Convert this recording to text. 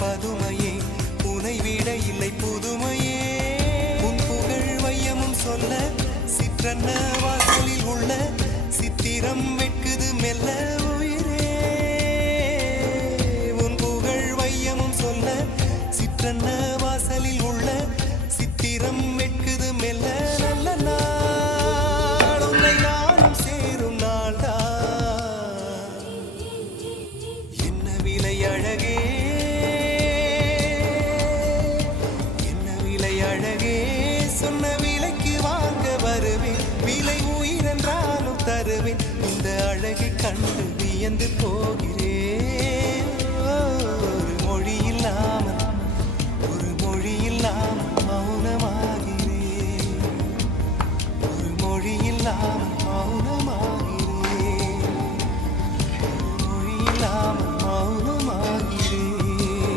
பதுமையே உனை விட இல்லை புதுமையே உன் புகழ் வையமும் சொல்ல சிற்றன்ன வாசலில் உள்ள சித்திரம் வெட்குது மெல்ல உயிரே உன் புகழ் வையமும் சொல்ல சிற்றன்ன வாசலில் உள்ள சித்திரம் வெட்குது மெல்ல நல்ல நாள் உன்னை நானும் சேரும் நாள்தான் என்ன விலை அழகே அழகே சொன்ன விலைக்கு வாங்க வருவேன் விலை உயிரென்றாலும் தருவேன் இந்த அழகை கண்டு வியந்து போகிறேன்